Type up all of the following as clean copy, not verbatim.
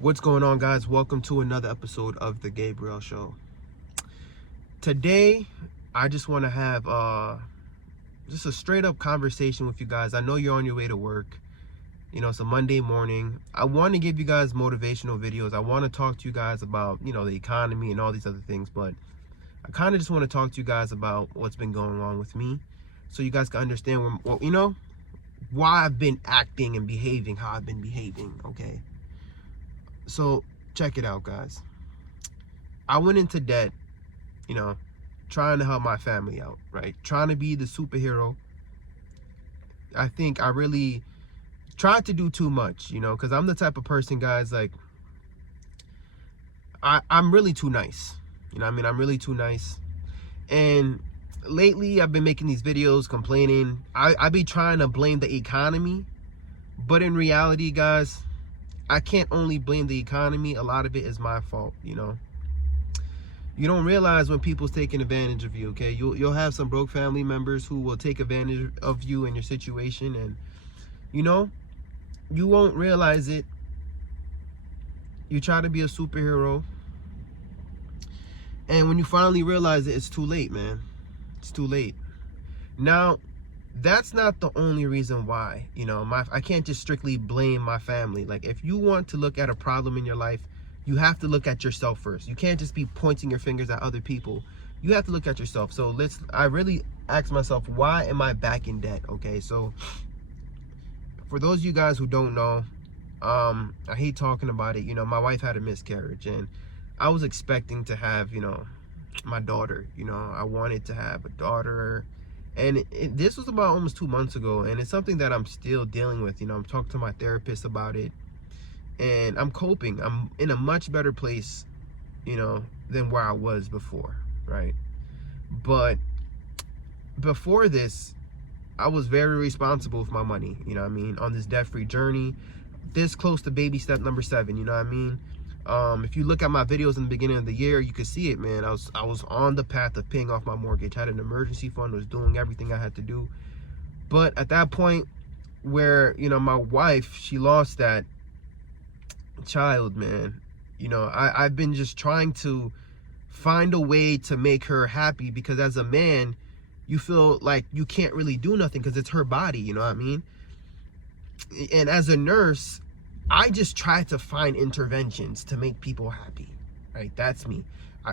What's going on, guys? Welcome to another episode of the Gabriel Show. Today I just want to have just a straight up conversation with you guys. I know you're on your way to work, it's a Monday morning. I want to give you guys motivational videos. I want to talk to you guys about the economy and all these other things, but I kind of just want to talk to you guys about what's been going on with me, so you guys can understand why I've been acting and behaving how I've been behaving. Okay, so check it out, guys. I went into debt, trying to help my family out, right? Trying to be the superhero. I think I really tried to do too much, because I'm the type of person, guys, like, I'm really too nice. I'm really too nice. And lately, I've been making these videos complaining. I be trying to blame the economy, but in reality, guys, I can't only blame the economy. A lot of it is my fault, You don't realize when people's taking advantage of you, okay? You'll have some broke family members who will take advantage of you and your situation, and, you won't realize it. You try to be a superhero, and when you finally realize it, it's too late, man. It's too late. Now, that's not the only reason why, I can't just strictly blame my family. Like, if you want to look at a problem in your life, you have to look at yourself first. You can't just be pointing your fingers at other people. You have to look at yourself. So I really ask myself, why am I back in debt? Okay, so for those of you guys who don't know, I hate talking about it. My wife had a miscarriage, and I was expecting to have, my daughter. I wanted to have a daughter. And this was about almost 2 months ago, and it's something that I'm still dealing with. I'm talking to my therapist about it, and I'm coping. I'm in a much better place, than where I was before, right? But before this, I was very responsible with my money, on this debt-free journey, this close to baby step number 7, If you look at my videos in the beginning of the year, you could see it, man. I was on the path of paying off my mortgage. I had an emergency fund, was doing everything I had to do. But at that point where, my wife, she lost that child, man, I've been just trying to find a way to make her happy, because as a man, you feel like you can't really do nothing because it's her body, And as a nurse, I just try to find interventions to make people happy, right? That's me.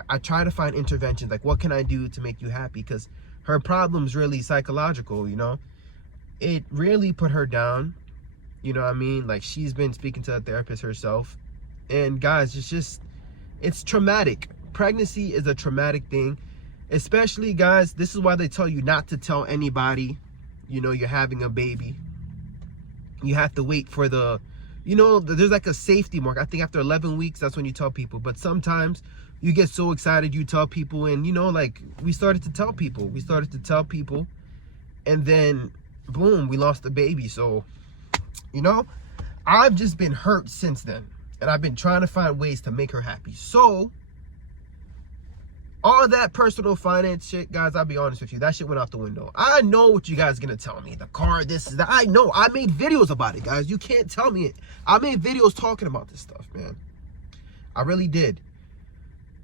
I try to find interventions, like, what can I do to make you happy? Because her problem's really psychological, It really put her down, Like, she's been speaking to a therapist herself. And guys, it's traumatic. Pregnancy is a traumatic thing. Especially, guys, this is why they tell you not to tell anybody, you're having a baby. You have to wait for there's like a safety mark. I think after 11 weeks, that's when you tell people. But sometimes you get so excited, you tell people, and like, we started to tell people, and then boom, we lost the baby. So, I've just been hurt since then, and I've been trying to find ways to make her happy. So all that personal finance shit, guys, I'll be honest with you, that shit went out the window. I know what you guys are gonna tell me. The car, this is that. I know. I made videos about it, guys. You can't tell me it. I made videos talking about this stuff, man. I really did.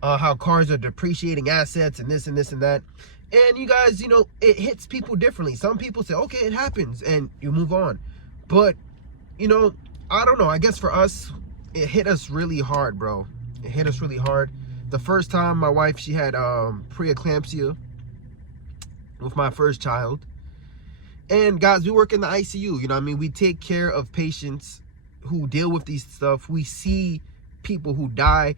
How cars are depreciating assets and this and this and that. And you guys, it hits people differently. Some people say, okay, it happens, and you move on. But, I don't know. I guess for us, it hit us really hard, bro. It hit us really hard. The first time, my wife, she had preeclampsia with my first child. And guys, we work in the ICU, we take care of patients who deal with these stuff. We see people who die.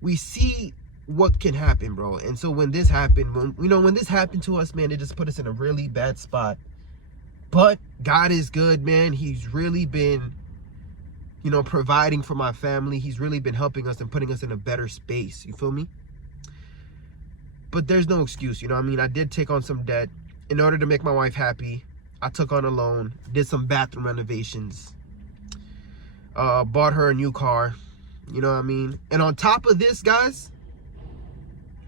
We see what can happen, bro. And so when this happened, when this happened to us, man, it just put us in a really bad spot. But God is good, man. He's really been, providing for my family. He's really been helping us and putting us in a better space. You feel me? But there's no excuse, I did take on some debt in order to make my wife happy. I took on a loan, did some bathroom renovations, bought her a new car, And on top of this, guys,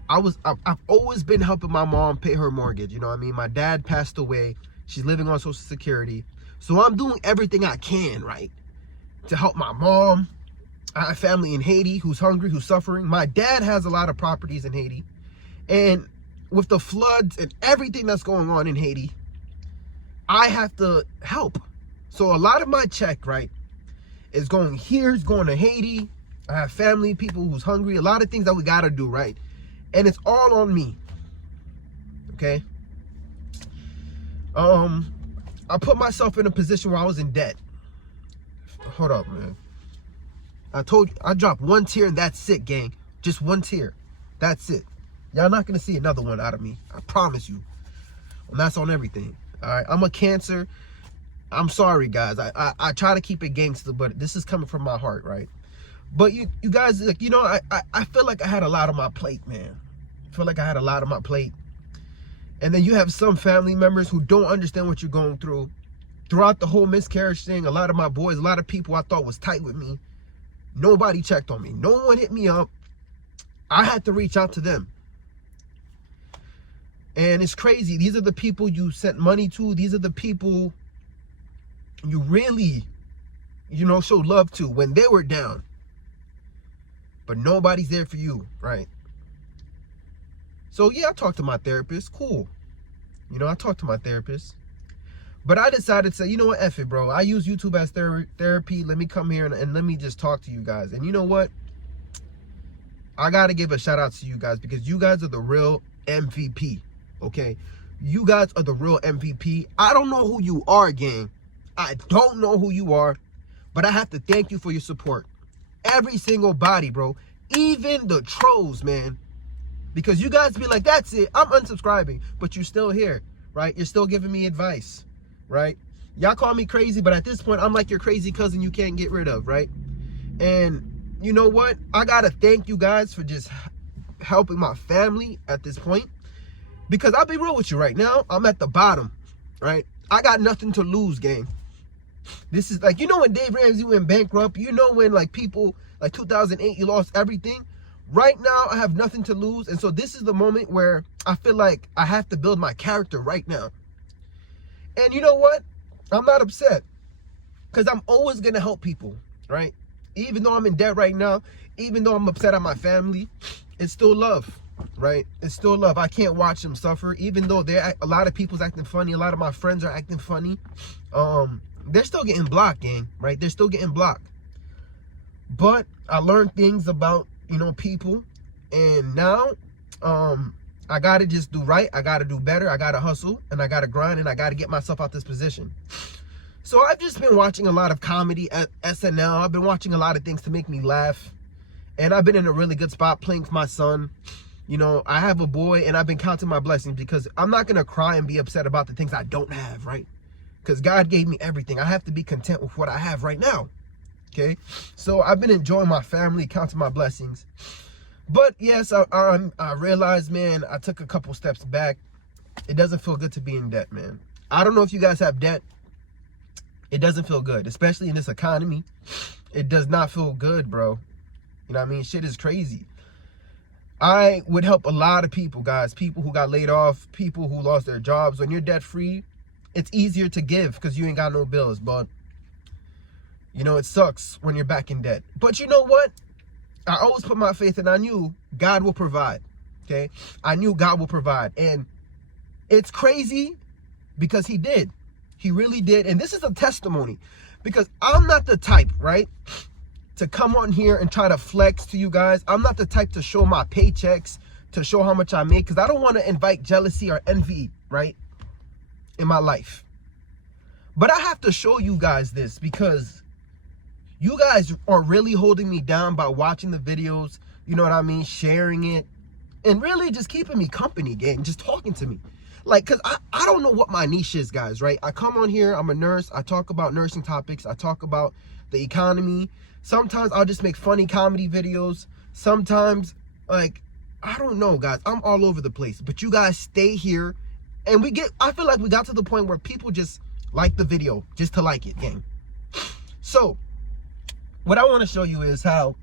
I've always been helping my mom pay her mortgage. My dad passed away. She's living on Social Security. So I'm doing everything I can, right, to help my mom, I have family in Haiti who's hungry, who's suffering. My dad has a lot of properties in Haiti. And with the floods and everything that's going on in Haiti, I have to help. So a lot of my check, right, is going here, it's going to Haiti. I have family, people who's hungry, a lot of things that we got to do, right? And it's all on me, okay? I put myself in a position where I was in debt. Hold up, man. I told you, I dropped one tear and that's it, gang. Just one tear. That's it. Y'all not going to see another one out of me. I promise you. And that's on everything. All right. I'm a Cancer. I'm sorry, guys. I try to keep it gangster, but this is coming from my heart, right? But you guys, like, you know, I feel like I had a lot on my plate, man. I feel like I had a lot on my plate. And then you have some family members who don't understand what you're going through. Throughout the whole miscarriage thing, a lot of my boys, a lot of people I thought was tight with me, nobody checked on me. No one hit me up. I had to reach out to them. And it's crazy. These are the people you sent money to. These are the people you really, you know, showed love to when they were down. But nobody's there for you, right? So yeah, I talked to my therapist. Cool. You know, I talked to my therapist. But I decided to say, you know what, F it, bro. I use YouTube as therapy. Let me come here and let me just talk to you guys. And you know what? I got to give a shout out to you guys because you guys are the real MVP, okay? You guys are the real MVP. I don't know who you are, gang. I don't know who you are, but I have to thank you for your support. Every single body, bro. Even the trolls, man. Because you guys be like, that's it. I'm unsubscribing. But you're still here, right? You're still giving me advice, right? Y'all call me crazy, but at this point, I'm like your crazy cousin you can't get rid of, right? And you know what? I got to thank you guys for just helping my family at this point. Because I'll be real with you right now. I'm at the bottom, right? I got nothing to lose, gang. This is like, you know when Dave Ramsey went bankrupt? You know when like people, like 2008, you lost everything? Right now, I have nothing to lose. And so this is the moment where I feel like I have to build my character right now. And you know what? I'm not upset. Because I'm always going to help people, right? Even though I'm in debt right now, even though I'm upset at my family, it's still love, right? It's still love. I can't watch them suffer. Even though a lot of people's acting funny, a lot of my friends are acting funny. They're still getting blocked, gang, right? They're still getting blocked. But I learned things about, you know, people. And now I got to just do right. I got to do better. I got to hustle and I got to grind and I got to get myself out this position. So I've just been watching a lot of comedy at SNL. I've been watching a lot of things to make me laugh. And I've been in a really good spot playing with my son. You know, I have a boy and I've been counting my blessings because I'm not going to cry and be upset about the things I don't have, right? Because God gave me everything. I have to be content with what I have right now. Okay? So I've been enjoying my family, counting my blessings. But yes, I realized, man, I took a couple steps back. It doesn't feel good to be in debt, man. I don't know if you guys have debt. It doesn't feel good, especially in this economy. It does not feel good, bro. You know what I mean? Shit is crazy. I would help a lot of people, guys. People who got laid off, people who lost their jobs. When you're debt-free, it's easier to give because you ain't got no bills. But, you know, it sucks when you're back in debt. But you know what? I always put my faith and I knew God will provide. Okay? I knew God will provide. And it's crazy because he did. He really did. And this is a testimony because I'm not the type, right, to come on here and try to flex to you guys. I'm not the type to show my paychecks, to show how much I make, because I don't want to invite jealousy or envy, right, in my life. But I have to show you guys this because you guys are really holding me down by watching the videos, you know what I mean, sharing it, and really just keeping me company, gang, just talking to me. Like, because I don't know what my niche is, guys, right? I come on here, I'm a nurse, I talk about nursing topics, I talk about the economy. Sometimes I'll just make funny comedy videos. Sometimes, like, I don't know, guys, I'm all over the place. But you guys stay here, and I feel like we got to the point where people just like the video, just to like it, gang. So, what I want to show you is how,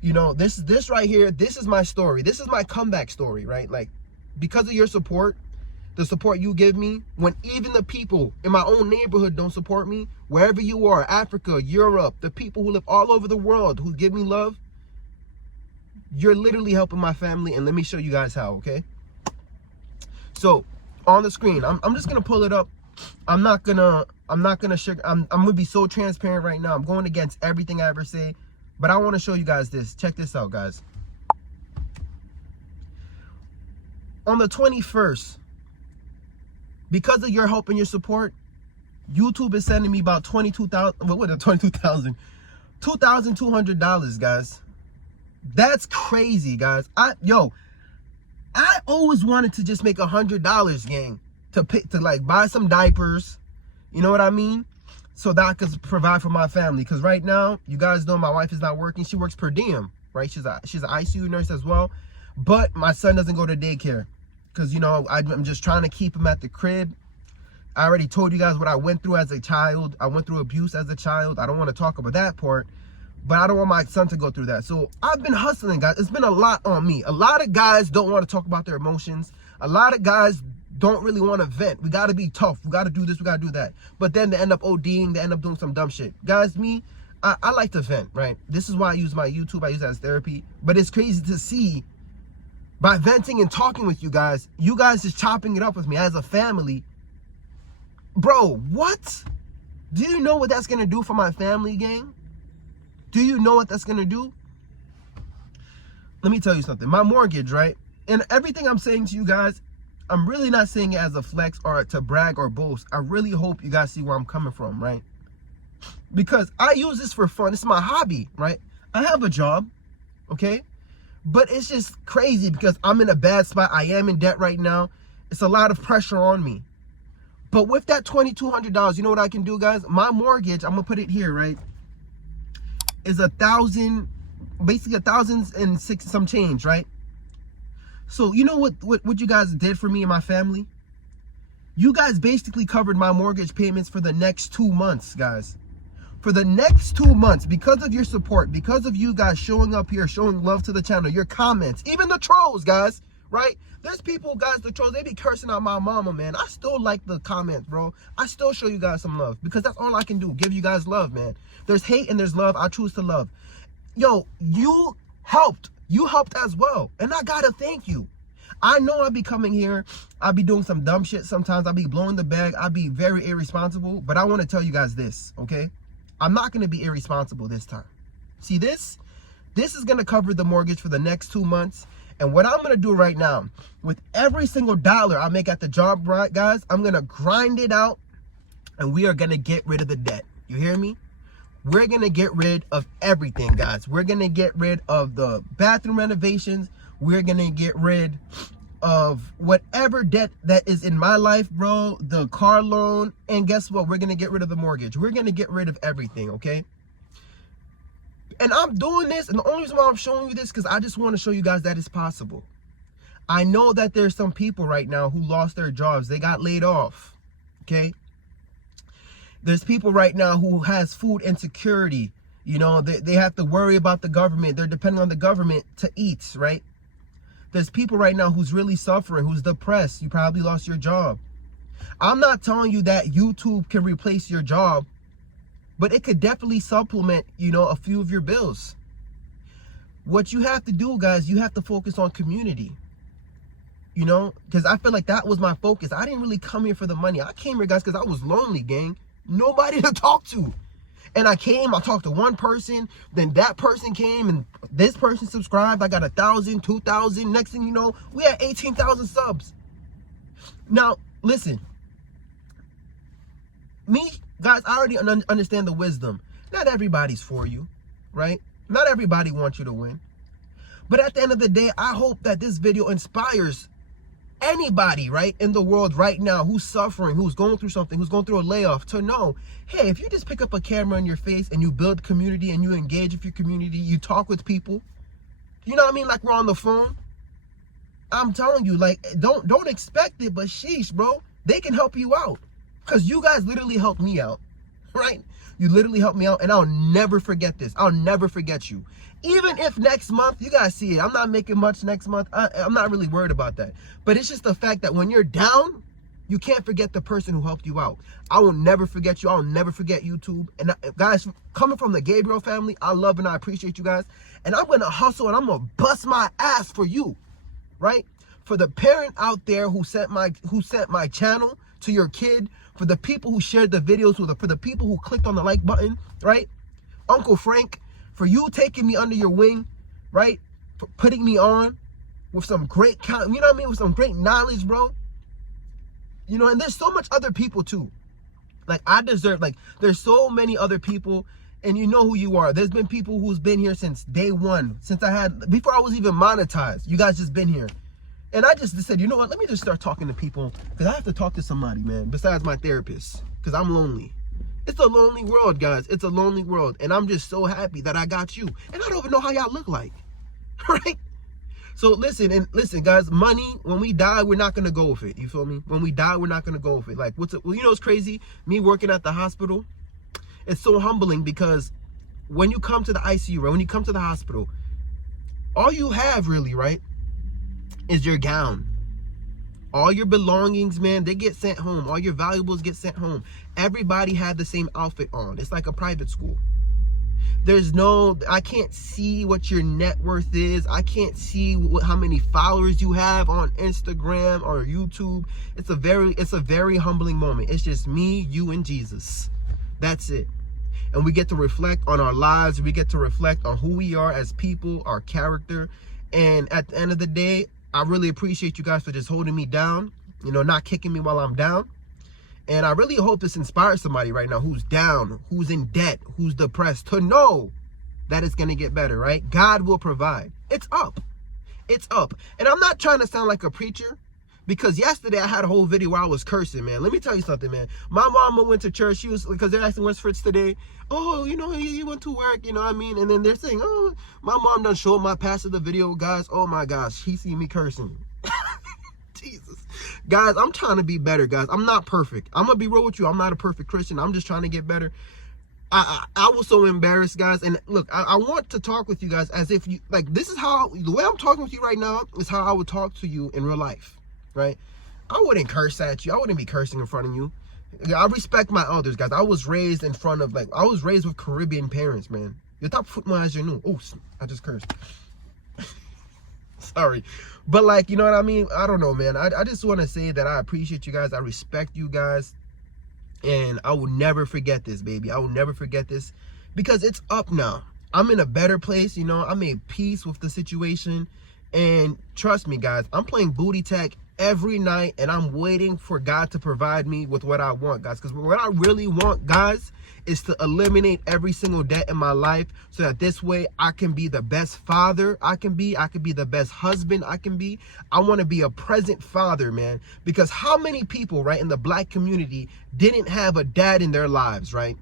you know, this right here, this is my story. This is my comeback story, right? Like, because of your support, the support you give me, when even the people in my own neighborhood don't support me, wherever you are, Africa, Europe, the people who live all over the world who give me love, you're literally helping my family. And let me show you guys how, okay? So on the screen, I'm just gonna pull it up. I'm not gonna sugar. I'm gonna be so transparent right now. I'm going against everything I ever say, but I want to show you guys this. Check this out, guys. On the 21st, because of your help and your support, YouTube is sending me about $2,200, guys. That's crazy, guys. I always wanted to just make $100, gang, to like buy some diapers, you know what I mean, so that I could provide for my family. Because right now, you guys know my wife is not working. She works per diem, right? She's an ICU nurse as well. But my son doesn't go to daycare because, you know, I'm just trying to keep him at the crib. I already told you guys what I went through as a child. I went through abuse as a child. I don't want to talk about that part, but I don't want my son to go through that. So I've been hustling, guys. It's been a lot on me. A lot of guys don't want to talk about their emotions. A lot of guys don't really want to vent. We got to be tough. We got to do this. We got to do that. But then they end up ODing. They end up doing some dumb shit. Guys, I like to vent, right? This is why I use my YouTube. I use it as therapy. But it's crazy to see, by venting and talking with you guys just chopping it up with me as a family. Bro, what? Do you know what that's going to do for my family, gang? Do you know what that's going to do? Let me tell you something. My mortgage, right? And everything I'm saying to you guys, I'm really not saying it as a flex or to brag or boast. I really hope you guys see where I'm coming from, right? Because I use this for fun. It's my hobby, right? I have a job, okay? But it's just crazy because I'm in a bad spot. I am in debt right now. It's a lot of pressure on me. But with that $2,200, you know what I can do, guys? My mortgage, I'm going to put it here, right, is $1,000, basically $1,006 some change, right? So you know what you guys did for me and my family? You guys basically covered my mortgage payments for the next 2 months, guys. For the next 2 months, because of your support, because of you guys showing up here, showing love to the channel, your comments, even the trolls, guys, right? There's people, guys, the trolls, they be cursing out my mama, man. I still like the comments, bro. I still show you guys some love because that's all I can do, give you guys love, man. There's hate and there's love. I choose to love. Yo, you helped. You helped as well. And I gotta thank you. I know I'll be coming here. I'll be doing some dumb shit sometimes. I'll be blowing the bag. I'll be very irresponsible. But I want to tell you guys this, okay? I'm not going to be irresponsible this time. See this? This is going to cover the mortgage for the next 2 months. And what I'm going to do right now, with every single dollar I make at the job, right, guys, I'm going to grind it out. And we are going to get rid of the debt. You hear me? We're going to get rid of everything, guys. We're going to get rid of the bathroom renovations. We're going to get rid of whatever debt that is in my life, bro. The car loan. And guess what? We're going to get rid of the mortgage. We're going to get rid of everything, okay? And I'm doing this. And the only reason why I'm showing you this because I just want to show you guys that it's possible. I know that there's some people right now who lost their jobs. They got laid off, okay? There's people right now who has food insecurity. You know, they have to worry about the government. They're depending on the government to eat, right? There's people right now who's really suffering, who's depressed. You probably lost your job. I'm not telling you that YouTube can replace your job, but it could definitely supplement, you know, a few of your bills. What you have to do, guys, you have to focus on community. You know, because I feel like that was my focus. I didn't really come here for the money. I came here, guys, because I was lonely, gang. Nobody to talk to. And I talked to one person, then that person came and this person subscribed. I got 1,000, 2,000. Next thing you know, we had 18,000 subs. Now, listen, me, guys, I already understand the wisdom. Not everybody's for you, right? Not everybody wants you to win. But at the end of the day, I hope that this video inspires anybody, right, in the world right now who's suffering, who's going through something, who's going through a layoff, to know, hey, if you just pick up a camera in your face and you build community and you engage with your community, you talk with people, you know what I mean, like we're on the phone, I'm telling you, like, don't expect it, but sheesh, bro, they can help you out because you guys literally helped me out, right? You literally helped me out, and I'll never forget this. I'll never forget you. Even if next month, you guys see it, I'm not making much next month. I'm not really worried about that. But it's just the fact that when you're down, You can't forget the person who helped you out. I will never forget you. I'll never forget YouTube. And guys, coming from the Gabriel family, I love and I appreciate you guys. And I'm going to hustle and I'm going to bust my ass for you, right? For the parent out there who sent my channel to your kid, for the people who shared the videos, for the people who clicked on the like button, right? Uncle Frank, for you taking me under your wing, right? For putting me on with some great, you know what I mean? With some great knowledge, bro. You know, and there's so much other people too. Like, I deserve, like, there's so many other people, and you know who you are. There's been people who's been here since day one, before I was even monetized. You guys just been here. And I just said, you know what, let me just start talking to people, because I have to talk to somebody, man, besides my therapist, because I'm lonely. It's a lonely world, guys. It's a lonely world. And I'm just so happy that I got you. And I don't even know how y'all look like, right? So listen, guys, money, when we die, we're not going to go with it. You feel me? When we die, we're not going to go with it. Like, well, you know what's crazy? Me working at the hospital, it's so humbling, because when you come to the ICU, right, when you come to the hospital, all you have really, right, is your gown. All your belongings, man, they get sent home. All your valuables get sent home. Everybody had the same outfit on. It's like a private school. I can't see what your net worth is. I can't see how many followers you have on Instagram or YouTube. It's a very humbling moment. It's just me, you, and Jesus. That's it. And we get to reflect on our lives. We get to reflect on who we are as people, our character. And at the end of the day, I really appreciate you guys for just holding me down, you know, not kicking me while I'm down. And I really hope this inspires somebody right now who's down, who's in debt, who's depressed, to know that it's going to get better, right? God will provide. It's up. It's up. And I'm not trying to sound like a preacher, because yesterday I had a whole video where I was cursing, man. Let me tell you something, man. My mama went to church. She was, because they're asking, where's Fritz today? Oh, you know, he went to work, you know what I mean? And then they're saying, oh, my mom done showed my pastor the video, guys. Oh my gosh, he see me cursing. Jesus. Guys, I'm trying to be better, guys. I'm not perfect. I'm going to be real with you. I'm not a perfect Christian. I'm just trying to get better. I was so embarrassed, guys. And look, I want to talk with you guys as if you, like, this is how, the way I'm talking with you right now is how I would talk to you in real life, right? I wouldn't curse at you. I wouldn't be cursing in front of you. I respect my elders, guys. I was raised in front of, like, I was raised with Caribbean parents, man. Your top foot as you know. Oh, I just cursed. Sorry. But, like, you know what I mean? I don't know, man. I just want to say that I appreciate you guys. I respect you guys. And I will never forget this, baby. I will never forget this, because it's up now. I'm in a better place, you know. I made peace with the situation. And trust me, guys, I'm playing booty tech every night, and I'm waiting for God to provide me with what I want, guys. Because what I really want, guys, is to eliminate every single debt in my life, so that this way I can be the best father I can be the best husband I can be. I want to be a present father, man, because how many people, right, in the black community didn't have a dad in their lives, right?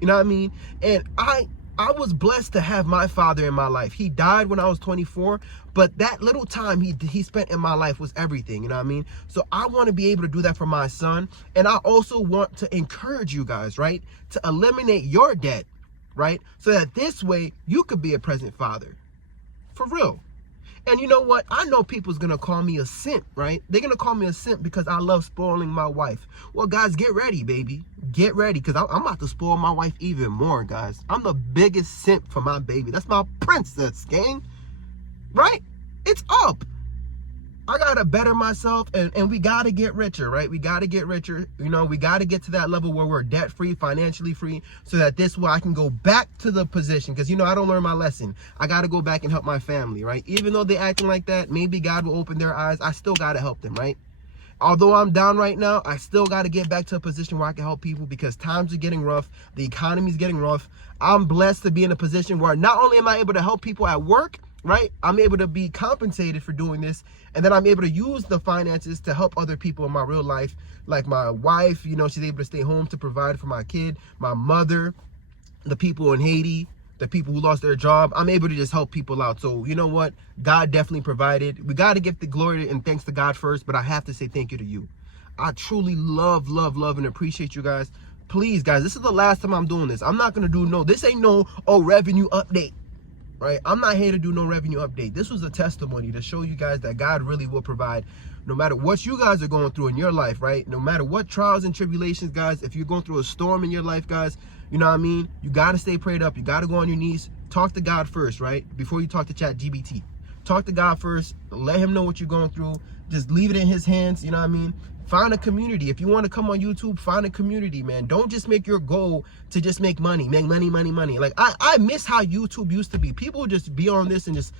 You know what I mean? And I was blessed to have my father in my life. He died when I was 24, but that little time he spent in my life was everything, you know what I mean? So I want to be able to do that for my son. And I also want to encourage you guys, right, to eliminate your debt, right? So that this way you could be a present father. For real. And you know what? I know people's going to call me a simp, right? They're going to call me a simp because I love spoiling my wife. Well, guys, get ready, baby. Get ready, because I'm about to spoil my wife even more, guys. I'm the biggest simp for my baby. That's my princess, gang. Right? It's up. I got to better myself, and we got to get richer, right? We got to get richer. You know, we got to get to that level where we're debt-free, financially free, so that this way I can go back to the position. Because, you know, I don't learn my lesson. I got to go back and help my family, right? Even though they're acting like that, maybe God will open their eyes. I still got to help them, right? Although I'm down right now, I still got to get back to a position where I can help people, because times are getting rough. The economy's getting rough. I'm blessed to be in a position where not only am I able to help people at work, right? I'm able to be compensated for doing this. And then I'm able to use the finances to help other people in my real life. Like my wife, you know, she's able to stay home to provide for my kid. My mother, the people in Haiti, the people who lost their job. I'm able to just help people out. So you know what? God definitely provided. We got to give the glory and thanks to God first, but I have to say thank you to you. I truly love and appreciate you guys. Please, guys, this is the last time I'm doing this. I'm not going to do this ain't no revenue update. right? I'm not here to do no revenue update. This was a testimony to show you guys that God really will provide no matter what you guys are going through in your life, right? No matter what trials and tribulations, guys, if you're going through a storm in your life, guys, you know what I mean? You got to stay prayed up. You got to go on your knees. Talk to God first, right? Before you talk to ChatGPT. Talk to God first. Let him know what you're going through. Just leave it in his hands, you know what I mean? Find a community. If you want to come on YouTube, find a community, man. Don't just make your goal to just make money. Make money, money, money. Like, I miss how YouTube used to be. People would just be on this and just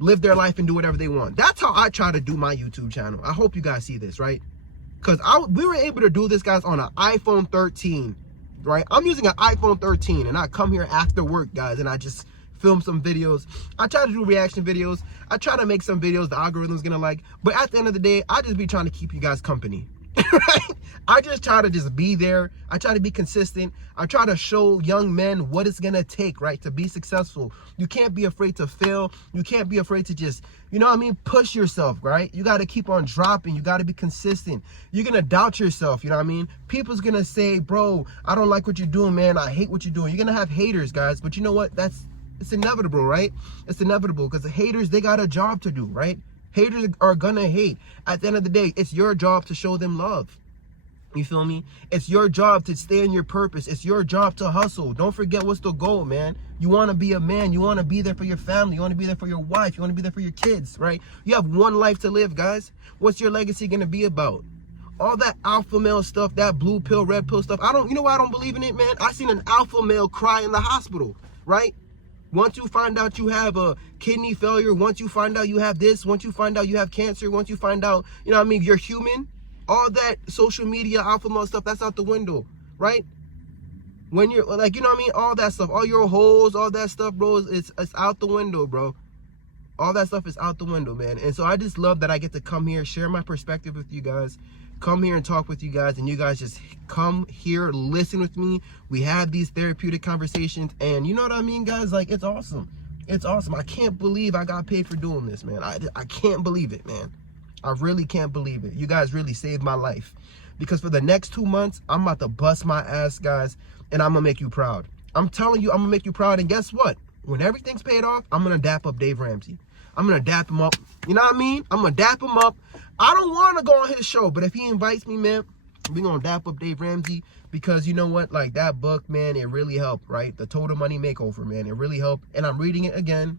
live their life and do whatever they want. That's how I try to do my YouTube channel. I hope you guys see this, right? Because we were able to do this, guys, on an iPhone 13, right? I'm using an iPhone 13, and I come here after work, guys, and I just film some videos. I try to do reaction videos. I try to make some videos the algorithm's gonna like. But at the end of the day, I just be trying to keep you guys company. Right? I just try to just be there. I try to be consistent. I try to show young men what it's gonna take, right, to be successful. You can't be afraid to fail. You can't be afraid to just, you know what I mean, push yourself, right? You got to keep on dropping. You got to be consistent. You're gonna doubt yourself, you know what I mean? People's gonna say, bro, I don't like what you're doing, man. I hate what you're doing. You're gonna have haters, guys, but you know what? It's inevitable, right? It's inevitable because the haters, they got a job to do, right? Haters are gonna hate. At the end of the day, it's your job to show them love. You feel me? It's your job to stay in your purpose. It's your job to hustle. Don't forget what's the goal, man. You want to be a man. You want to be there for your family. You want to be there for your wife. You want to be there for your kids, right? You have one life to live, guys. What's your legacy gonna be about? All that alpha male stuff, that blue pill, red pill stuff. You know why I don't believe in it, man? I seen an alpha male cry in the hospital, right? Once you find out you have a kidney failure, once you find out you have this, once you find out you have cancer, once you find out, you know what I mean, you're human, all that social media, alpha male stuff, that's out the window, right? When you're, like, you know what I mean, all that stuff, all your holes, all that stuff, bro, it's out the window, bro. All that stuff is out the window, man. And so I just love that I get to come here, share my perspective with you guys, come here and talk with you guys, and you guys just come here, listen with me. We have these therapeutic conversations, and you know what I mean, guys? Like, it's awesome. It's awesome. I can't believe I got paid for doing this, man. I can't believe it, man. I really can't believe it. You guys really saved my life. Because for the next 2 months, I'm about to bust my ass, guys, and I'm gonna make you proud. I'm telling you, I'm gonna make you proud, and guess what? When everything's paid off, I'm gonna dap up Dave Ramsey. I'm gonna dap him up. You know what I mean? I'm gonna dap him up. I don't want to go on his show, but if he invites me, man, we're gonna dap up Dave Ramsey, because you know what? Like, that book, man, it really helped, right? The Total Money Makeover, man, it really helped. And I'm reading it again.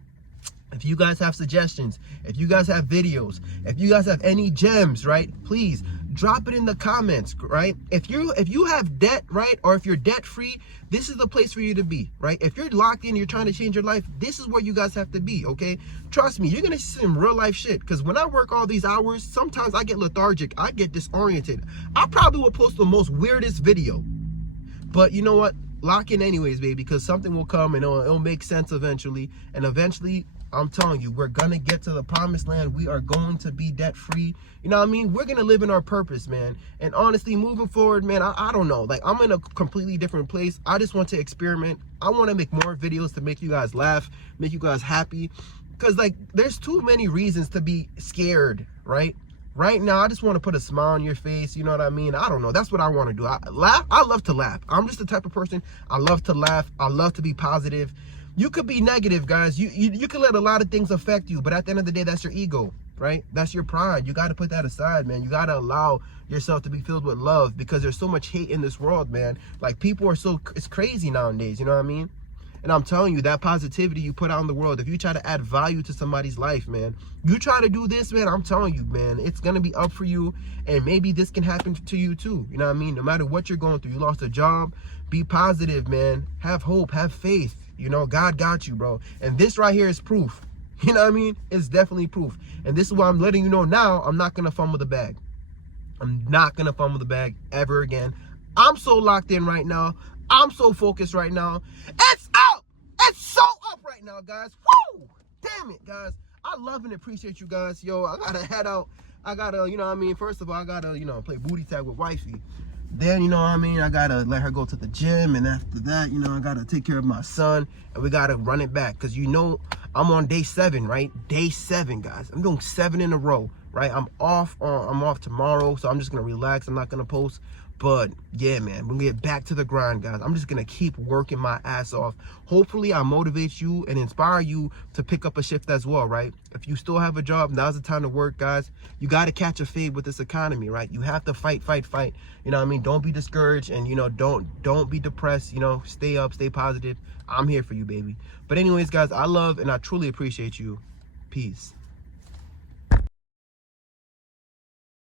If you guys have suggestions, if you guys have videos, if you guys have any gems, right, please drop it in the comments, right? If you have debt, right, or if you're debt free, this is the place for you to be, right? If you're locked in, you're trying to change your life, this is where you guys have to be, okay? Trust me, you're gonna see some real life shit, because when I work all these hours, sometimes I get lethargic, I get disoriented. I probably will post the most weirdest video, but you know what? Lock in anyways, baby, because something will come and it'll make sense eventually, and eventually, I'm telling you, we're gonna get to the promised land. We are going to be debt free. You know what I mean? We're gonna live in our purpose, man. And honestly, moving forward, man, I don't know. Like, I'm in a completely different place. I just want to experiment. I want to make more videos to make you guys laugh, make you guys happy. Because, like, there's too many reasons to be scared, right? Right now, I just want to put a smile on your face. You know what I mean? I don't know. That's what I want to do. I love to laugh. I'm just the type of person, I love to laugh. I love to be positive. You could be negative, guys. You can let a lot of things affect you, but at the end of the day, that's your ego, right? That's your pride. You got to put that aside, man. You got to allow yourself to be filled with love, because there's so much hate in this world, man. Like, people are it's crazy nowadays, you know what I mean? And I'm telling you, that positivity you put out in the world, if you try to add value to somebody's life, man, you try to do this, man, I'm telling you, man, it's going to be up for you. And maybe this can happen to you too. You know what I mean? No matter what you're going through, you lost a job, be positive, man. Have hope, have faith. You know, God got you, bro. And this right here is proof. You know what I mean? It's definitely proof. And this is why I'm letting you know now, I'm not going to fumble the bag. I'm not going to fumble the bag ever again. I'm so locked in right now. I'm so focused right now. It's up. It's so up right now, guys. Woo! Damn it, guys. I love and appreciate you guys. Yo, I got to head out. I got to, you know what I mean? First of all, I got to, you know, play booty tag with wifey. Then, you know what I mean, I gotta let her go to the gym, and after that, you know, I gotta take care of my son, and we gotta run it back, because you know I'm on day 7, right? Day 7, guys. I'm doing 7 in a row, right? I'm off tomorrow, so I'm just gonna relax. I'm not gonna post, But yeah, man, we're gonna get back to the grind, guys. I'm just gonna keep working my ass off. Hopefully I motivate you and inspire you to pick up a shift as well, right? If you still have a job, now's the time to work, guys. You got to catch a fade with this economy, right? You have to fight. You know what I mean? Don't be discouraged, and you know, don't be depressed. You know, stay up, stay positive. I'm here for you, baby. But anyways, guys, I love and I truly appreciate you. Peace.